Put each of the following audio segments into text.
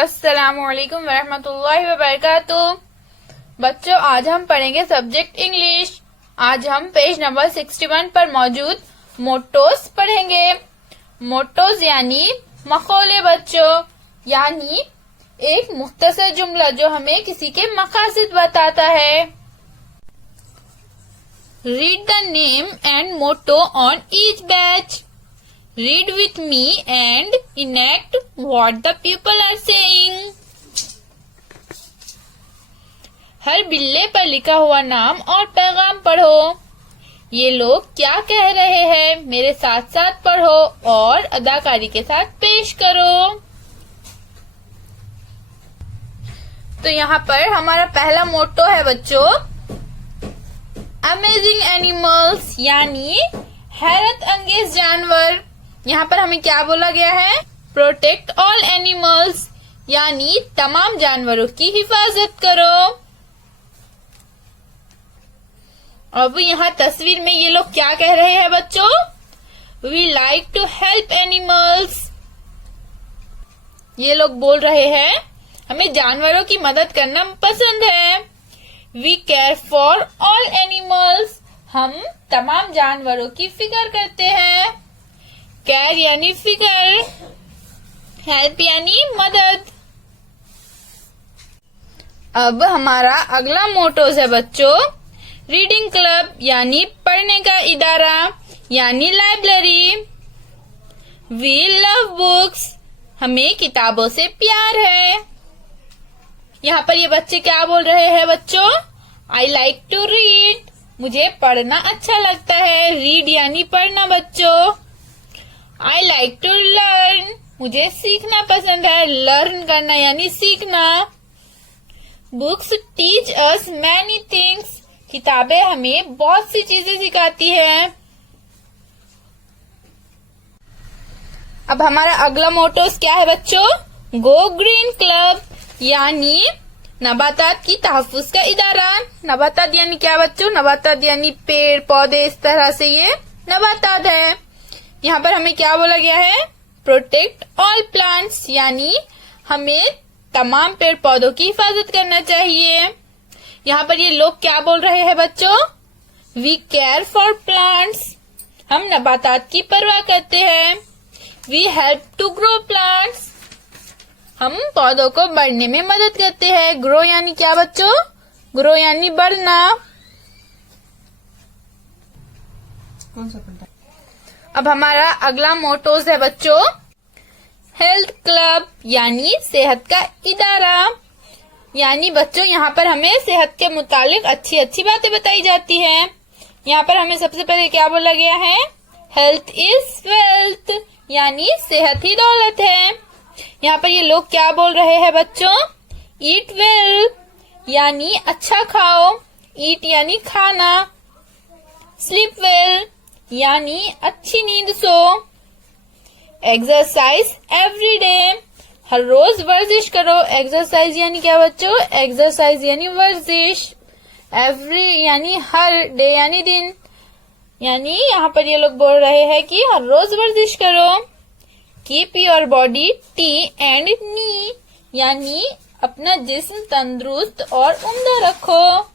अस्सलामुअलैकुम वरहमतुल्लाहि वबरकातुह। बच्चों, आज हम पढ़ेंगे सब्जेक्ट इंग्लिश। आज हम पेज नंबर 61 पर मौजूद मोटोस पढ़ेंगे। मोटोस यानी मकौले बच्चों, यानी एक मुख्तसर जुमला जो हमें किसी के मकासद बताता है। Read the name and motto on each badge. Read with me and enact what the people are saying. हर बिल्ले पर लिखा हुआ नाम और पैगाम पढ़ो। ये लोग क्या कह रहे हैं, मेरे साथ साथ पढ़ो और अदाकारी के साथ पेश करो। तो यहाँ पर हमारा पहला मोटो है बच्चों, अमेजिंग एनिमल्स, यानी हैरत अंगेज जानवर। यहाँ पर हमें क्या बोला गया है, प्रोटेक्ट ऑल एनिमल्स, यानी तमाम जानवरों की हिफाजत करो। अब यहाँ तस्वीर में ये लोग क्या कह रहे हैं बच्चों, we like to help animals. ये लोग बोल रहे हैं हमें जानवरों की मदद करना पसंद है। We care for all animals, हम तमाम जानवरों की फिक्र करते हैं। केयर यानी फिक्र, हेल्प यानी मदद। अब हमारा अगला मोटोज है बच्चों, रीडिंग क्लब, यानी पढ़ने का इदारा, यानी लाइब्रेरी। वी लव बुक्स, हमें किताबों से प्यार है। यहाँ पर ये बच्चे क्या बोल रहे हैं बच्चों, आई लाइक टू रीड, मुझे पढ़ना अच्छा लगता है। रीड यानी पढ़ना बच्चों। आई लाइक टू लर्न, मुझे सीखना पसंद है। लर्न करना यानी सीखना। Books teach us many things, किताबें हमें बहुत सी चीजें सिखाती हैं। अब हमारा अगला मोटोस क्या है बच्चों, गो ग्रीन क्लब, यानी नबातात की तहफ्फुज का इदारा। नबातात यानी क्या बच्चों, नबातात यानी पेड़ पौधे, इस तरह से ये नबातात है। यहाँ पर हमें क्या बोला गया है, प्रोटेक्ट ऑल प्लांट्स, यानी हमें तमाम पेड़ पौधों की हिफाजत करना चाहिए। यहाँ पर ये लोग क्या बोल रहे हैं बच्चों, वी केयर फॉर प्लांट्स, हम नबातात की परवाह करते हैं। We help to grow plants, हम पौधों को बढ़ने में मदद करते हैं। ग्रो यानी क्या बच्चों, ग्रो यानी बढ़ना। कौन सा पढ़ता है? अब हमारा अगला मोटोज है बच्चों, हेल्थ क्लब, यानी सेहत का इदारा। यानी बच्चों यहाँ पर हमें सेहत के मुतालिक अच्छी अच्छी बातें बताई जाती हैं। यहाँ पर हमें सबसे पहले क्या बोला गया है, हेल्थ इज वेल्थ, यानी सेहत ही दौलत है। यहाँ पर ये लोग क्या बोल रहे हैं बच्चों, ईट वेल, यानी अच्छा खाओ। ईट यानी खाना। स्लीप वेल, यानी अच्छी नींद सो। एक्सरसाइज एवरी डे, हर रोज वर्जिश करो। एक्सरसाइज यानी क्या बच्चों, एक्सरसाइज यानी वर्जिश। एवरी यानी हर, डे यानी दिन, यानी यहाँ पर ये लोग बोल रहे हैं कि हर रोज वर्जिश करो। Keep your body T and नी, यानी अपना जिस्म तंदुरुस्त और उम्दा रखो।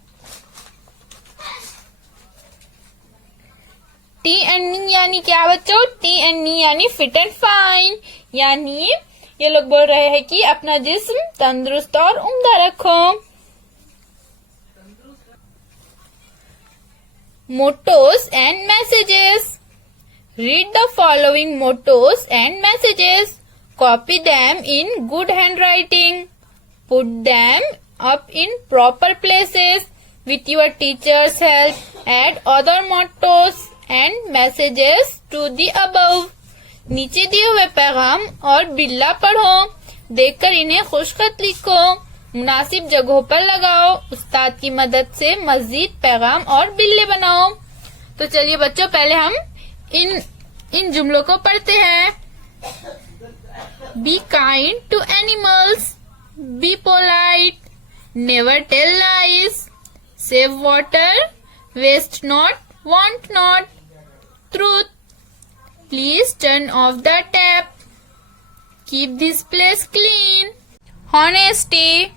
टी एंड नी यानी क्या बच्चों, टी एंड नी यानी फिट एंड फाइन, यानी ये लोग बोल रहे हैं कि अपना जिस्म तंदुरुस्त और उम्दा रखो। Mottos and messages, read the following mottos and messages, copy them in good hand writing, put them up in proper places, with your teachers help add other mottos and messages to the above. नीचे दिए हुए पैगाम और बिल्ला पढ़ो, देखकर इन्हें खुशखत लिखो, मुनासिब जगहों पर लगाओ। उस्ताद की मदद से मजीद पैगाम और बिल्ले बनाओ। तो चलिए बच्चों, पहले हम इन जुमलों को पढ़ते हैं। Be kind to animals, be polite, never tell lies, save water, waste not, want not, truth, please turn off the tap, keep this place clean, honesty,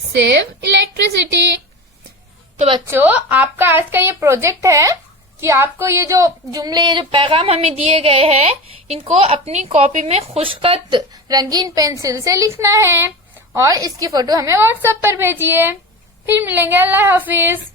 save electricity। तो बच्चों, आपका आज का ये प्रोजेक्ट है कि आपको ये जो जुमले, ये जो पैगाम हमें दिए गए हैं, इनको अपनी कॉपी में खुशखत रंगीन पेंसिल से लिखना है और इसकी फोटो हमें व्हाट्सएप पर भेजिए। फिर मिलेंगे। अल्लाह हाफिज।